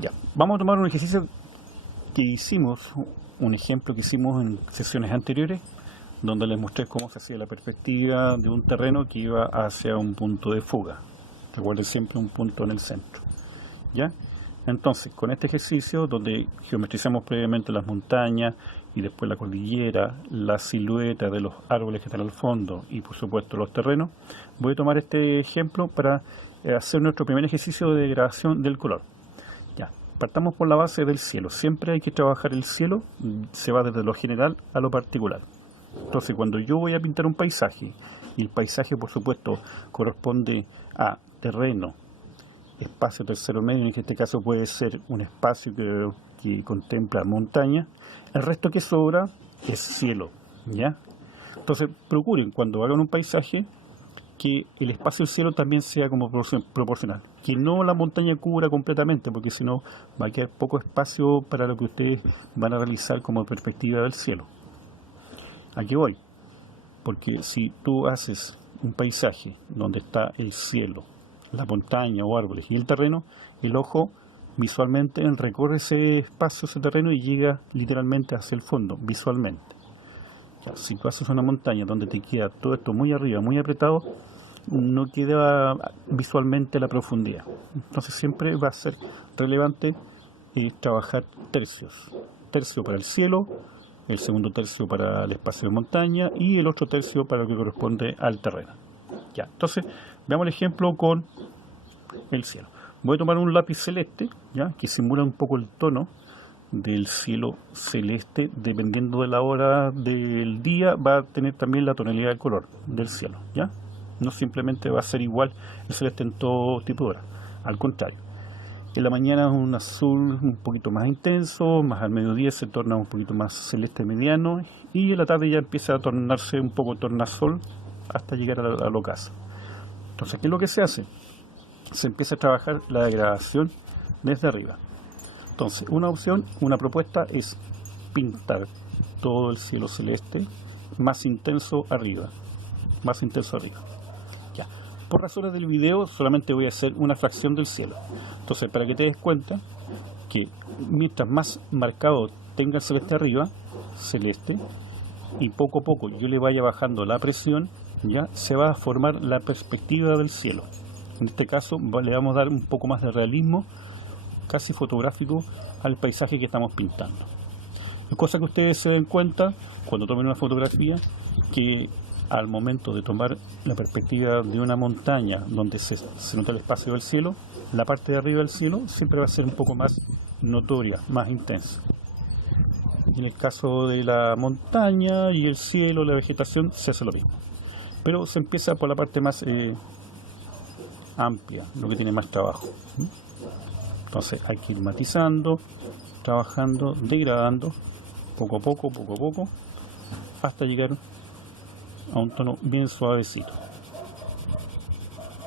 Ya, vamos a tomar un ejercicio que hicimos, un ejemplo que hicimos en sesiones anteriores, donde les mostré cómo se hacía la perspectiva de un terreno que iba hacia un punto de fuga. Recuerden siempre un punto en el centro. ¿Ya? Entonces, con este ejercicio, donde geometrizamos previamente las montañas y después la cordillera, la silueta de los árboles que están al fondo y por supuesto los terrenos, voy a tomar este ejemplo para hacer nuestro primer ejercicio de degradación del color. Ya, partamos por la base del cielo. Siempre hay que trabajar el cielo, se va desde lo general a lo particular. Entonces, cuando yo voy a pintar un paisaje, y el paisaje por supuesto corresponde a terreno, espacio tercero medio, en este caso puede ser un espacio que contempla montaña, el resto que sobra es cielo, ¿ya? Entonces procuren cuando hagan un paisaje que el espacio del cielo también sea como proporcional, que no la montaña cubra completamente, porque si no va a quedar poco espacio para lo que ustedes van a realizar como perspectiva del cielo. ¿A qué voy? Porque si tú haces un paisaje donde está el cielo, la montaña o árboles y el terreno, el ojo visualmente recorre ese espacio, ese terreno y llega literalmente hacia el fondo, visualmente. Ya, si tú haces una montaña donde te queda todo esto muy arriba, muy apretado, no queda visualmente la profundidad. Entonces siempre va a ser relevante trabajar tercios. Tercio para el cielo, el segundo tercio para el espacio de montaña y el otro tercio para lo que corresponde al terreno. Ya, entonces veamos el ejemplo con el cielo. Voy a tomar un lápiz celeste, ya, que simula un poco el tono del cielo celeste. Dependiendo de la hora del día, va a tener también la tonalidad del color del cielo, ya. No simplemente va a ser igual el celeste en todo tipo de hora, al contrario. En la mañana es un azul un poquito más intenso, más al mediodía se torna un poquito más celeste mediano y en la tarde ya empieza a tornarse un poco tornasol hasta llegar al ocaso. Entonces, ¿qué es lo que se hace? Se empieza a trabajar la degradación desde arriba. Entonces, una opción, una propuesta es pintar todo el cielo celeste más intenso arriba, más intenso arriba. Ya. Por razones del video solamente voy a hacer una fracción del cielo. Entonces, para que te des cuenta que mientras más marcado tenga el celeste arriba, celeste, y poco a poco yo le vaya bajando la presión, ya se va a formar la perspectiva del cielo. En este caso le vamos a dar un poco más de realismo, casi fotográfico, al paisaje que estamos pintando. Es cosa que ustedes se den cuenta cuando tomen una fotografía, que al momento de tomar la perspectiva de una montaña donde se nota el espacio del cielo, la parte de arriba del cielo siempre va a ser un poco más notoria, más intensa. En el caso de la montaña y el cielo, la vegetación, se hace lo mismo. Pero se empieza por la parte más amplia, lo que tiene más trabajo. Entonces hay que ir matizando, trabajando, degradando, poco a poco, hasta llegar a un tono bien suavecito.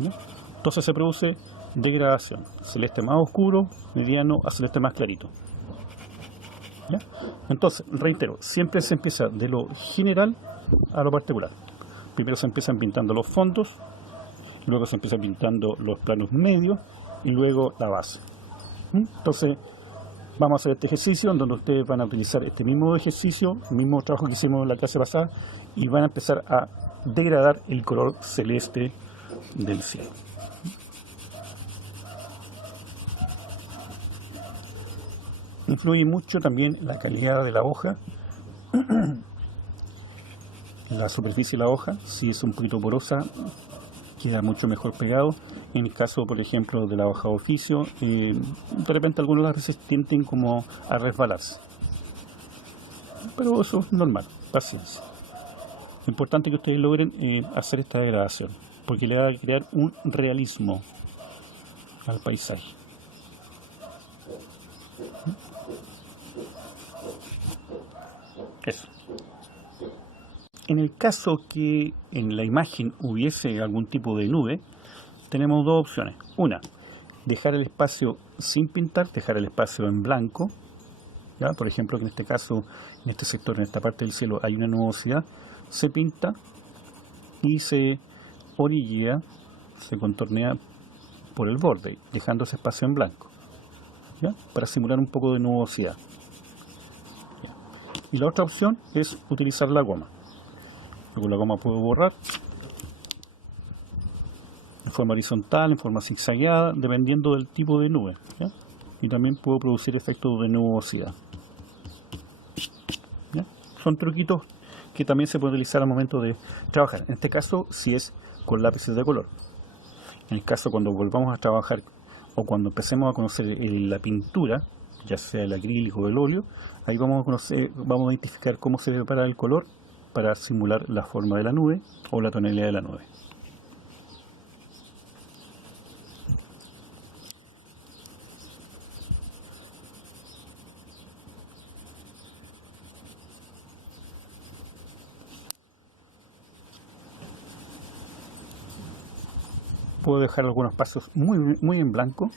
¿Ya? Entonces se produce degradación, celeste más oscuro, mediano a celeste más clarito. ¿Ya? Entonces, reitero, siempre se empieza de lo general a lo particular. Primero se empiezan pintando los fondos, luego se empiezan pintando los planos medios y luego la base. Entonces, vamos a hacer este ejercicio en donde ustedes van a utilizar este mismo ejercicio, el mismo trabajo que hicimos en la clase pasada, y van a empezar a degradar el color celeste del cielo. Influye mucho también la calidad de la hoja, la superficie de la hoja. Si es un poquito porosa, queda mucho mejor pegado. En el caso, por ejemplo, de la hoja de oficio, de repente algunas de las veces tienden como a resbalarse. Pero eso es normal, paciencia. Lo importante es que ustedes logren hacer esta degradación, porque le va a crear un realismo al paisaje. Eso. En el caso que en la imagen hubiese algún tipo de nube, tenemos dos opciones. Una, dejar el espacio sin pintar, dejar el espacio en blanco. ¿Ya? Por ejemplo, que en este caso, en este sector, en esta parte del cielo, hay una nubosidad, se pinta y se orillea, se contornea por el borde, dejando ese espacio en blanco. ¿ya? Para simular un poco de nubosidad. ¿Ya? Y la otra opción es utilizar la goma. Yo con la goma puedo borrar en forma horizontal, en forma zigzagueada, dependiendo del tipo de nube, ¿ya? Y también puedo producir efectos de nubosidad, ¿ya? Son truquitos que también se puede utilizar al momento de trabajar. En este caso, si es con lápices de color. En el caso cuando volvamos a trabajar o cuando empecemos a conocer la pintura, ya sea el acrílico o el óleo, ahí vamos a identificar cómo se prepara el color para simular la forma de la nube o la tonalidad de la nube. Puedo dejar algunos pasos muy en blanco,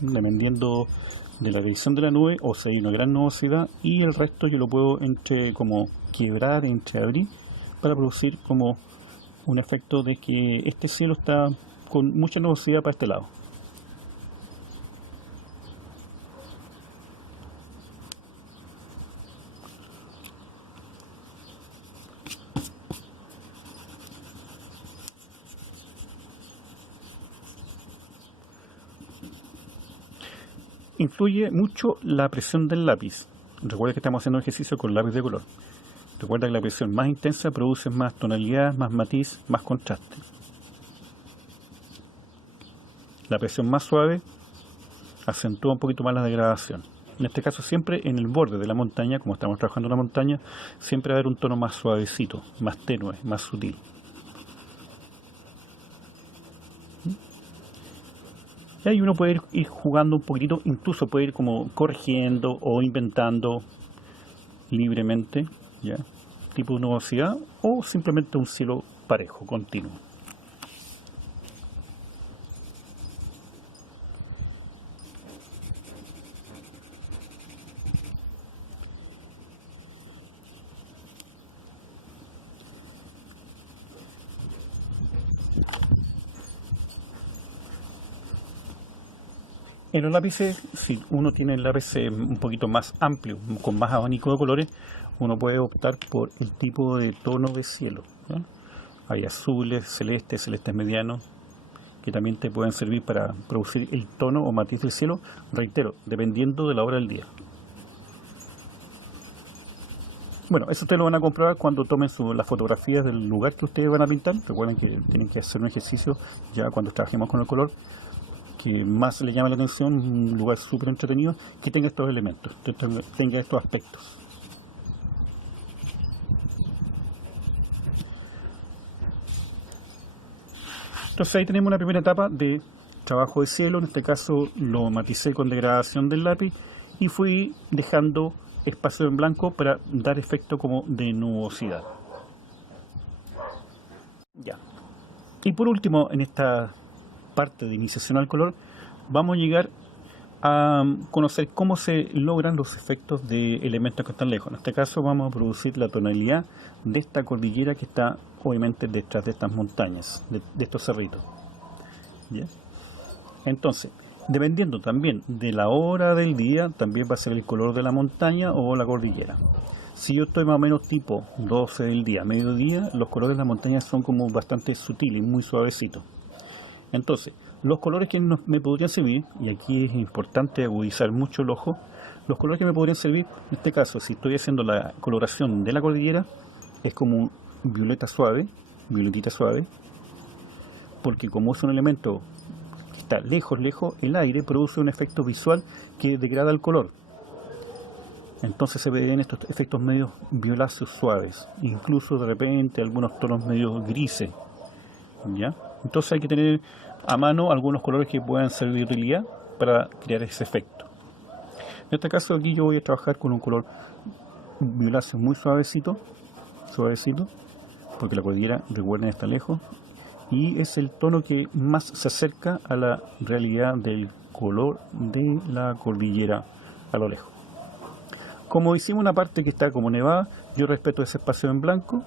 dependiendo de la dirección de la nube, o si hay una gran nubosidad, y el resto yo lo puedo como quebrar, entreabrir, para producir como un efecto de que este cielo está con mucha nubosidad para este lado. Influye mucho la presión del lápiz. Recuerda que estamos haciendo ejercicio con lápiz de color. Recuerda que la presión más intensa produce más tonalidad, más matiz, más contraste. La presión más suave acentúa un poquito más la degradación. En este caso siempre en el borde de la montaña, como estamos trabajando en la montaña, siempre va a haber un tono más suavecito, más tenue, más sutil. Y ahí uno puede ir jugando un poquitito, incluso puede ir como corrigiendo o inventando libremente, ¿ya? Tipo de nubosidad o simplemente un cielo parejo, continuo. En los lápices, si uno tiene el lápiz un poquito más amplio, con más abanico de colores, uno puede optar por el tipo de tono de cielo, ¿ya? Hay azules, celestes medianos, que también te pueden servir para producir el tono o matiz del cielo, reitero, dependiendo de la hora del día. Bueno, eso ustedes lo van a comprobar cuando tomen las fotografías del lugar que ustedes van a pintar. Recuerden que tienen que hacer un ejercicio ya cuando trabajemos con el color, que más le llama la atención, un lugar súper entretenido, que tenga estos elementos, tenga estos aspectos. Entonces ahí tenemos una primera etapa de trabajo de cielo. En este caso lo maticé con degradación del lápiz y fui dejando espacio en blanco para dar efecto como de nubosidad. Ya. Y por último, en esta parte de iniciación al color, vamos a llegar a conocer cómo se logran los efectos de elementos que están lejos. En este caso vamos a producir la tonalidad de esta cordillera que está obviamente detrás de estas montañas, de estos cerritos. ¿Ya? Entonces, dependiendo también de la hora del día, también va a ser el color de la montaña o la cordillera. Si yo estoy más o menos tipo 12 del día, mediodía, los colores de la montaña son como bastante sutiles, muy suavecitos. Entonces, los colores que me podrían servir, y aquí es importante agudizar mucho el ojo, los colores que me podrían servir, en este caso, si estoy haciendo la coloración de la cordillera, es como un violeta suave, violetita suave, porque como es un elemento que está lejos, el aire produce un efecto visual que degrada el color. Entonces se ven estos efectos medios violáceos suaves, incluso de repente algunos tonos medios grises, ¿ya? Entonces hay que tener a mano algunos colores que puedan ser de utilidad para crear ese efecto. En este caso aquí yo voy a trabajar con un color violáceo muy suavecito, porque la cordillera, recuerden, está lejos, y es el tono que más se acerca a la realidad del color de la cordillera a lo lejos. Como hicimos una parte que está como nevada, yo respeto ese espacio en blanco.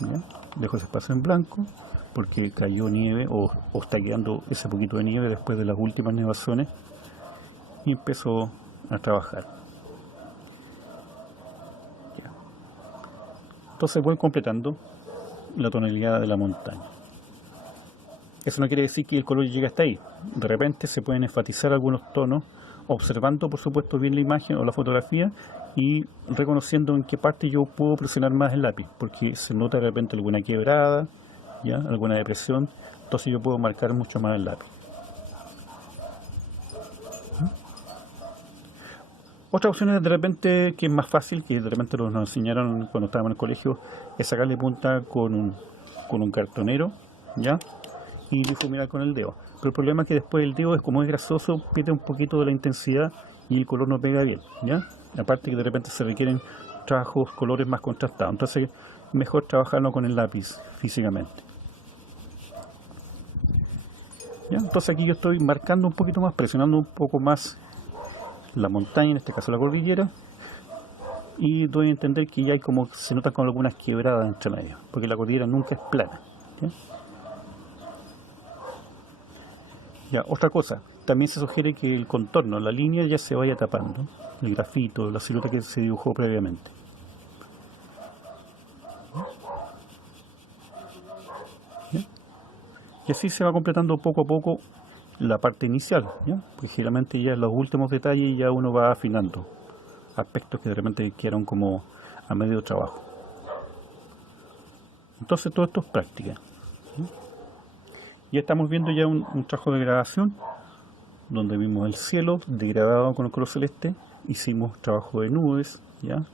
¿Ya? Dejo ese espacio en blanco porque cayó nieve o está quedando ese poquito de nieve después de las últimas nevaciones, y empezó a trabajar. Ya. Entonces voy completando la tonalidad de la montaña. Eso no quiere decir que el color llegue hasta ahí. De repente se pueden enfatizar algunos tonos, observando por supuesto bien la imagen o la fotografía y reconociendo en qué parte yo puedo presionar más el lápiz, porque se nota de repente alguna quebrada, ¿ya? Alguna depresión, entonces yo puedo marcar mucho más el lápiz. Otra opción es de repente, que es más fácil, que de repente nos enseñaron cuando estábamos en el colegio, es sacarle punta con un cartonero, ¿ya? Y difuminar con el dedo. Pero el problema es que después el dedo, como es grasoso, pierde un poquito de la intensidad y el color no pega bien, ¿ya? Aparte que de repente se requieren trabajos, colores más contrastados. Entonces, mejor trabajarlo con el lápiz físicamente. ¿Ya? Entonces aquí yo estoy marcando un poquito más, presionando un poco más la montaña, en este caso la cordillera, y doy a entender que ya hay como, se notan con algunas quebradas entre medio, porque la cordillera nunca es plana. ¿Ya? Ya, otra cosa, también se sugiere que el contorno, la línea ya se vaya tapando, el grafito, la silueta que se dibujó previamente. ¿Ya? Y así se va completando poco a poco la parte inicial, ¿ya? Porque generalmente ya en los últimos detalles ya uno va afinando aspectos que de repente quedaron como a medio trabajo. Entonces todo esto es práctica. Ya estamos viendo ya un trabajo de grabación donde vimos el cielo degradado con el color celeste, hicimos trabajo de nubes, ¿ya?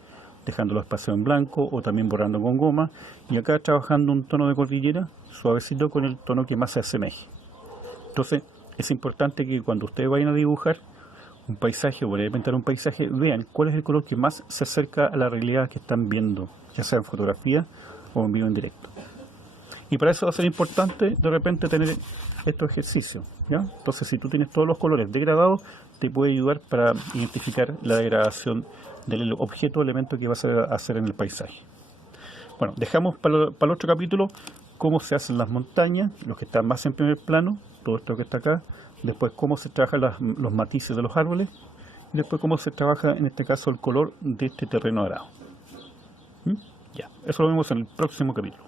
Dejando los espacios en blanco o también borrando con goma, y acá trabajando un tono de cordillera suavecito con el tono que más se asemeje. Entonces es importante que cuando ustedes vayan a dibujar un paisaje o vayan a pintar un paisaje, vean cuál es el color que más se acerca a la realidad que están viendo, ya sea en fotografía o en vivo en directo. Y para eso va a ser importante de repente tener estos ejercicios, ¿ya? Entonces si tú tienes todos los colores degradados, te puede ayudar para identificar la degradación del objeto o elemento que vas a hacer en el paisaje. Bueno, dejamos para el otro capítulo cómo se hacen las montañas, los que están más en primer plano, todo esto que está acá, después cómo se trabajan los matices de los árboles, y después cómo se trabaja en este caso el color de este terreno arado. Ya, eso lo vemos en el próximo capítulo.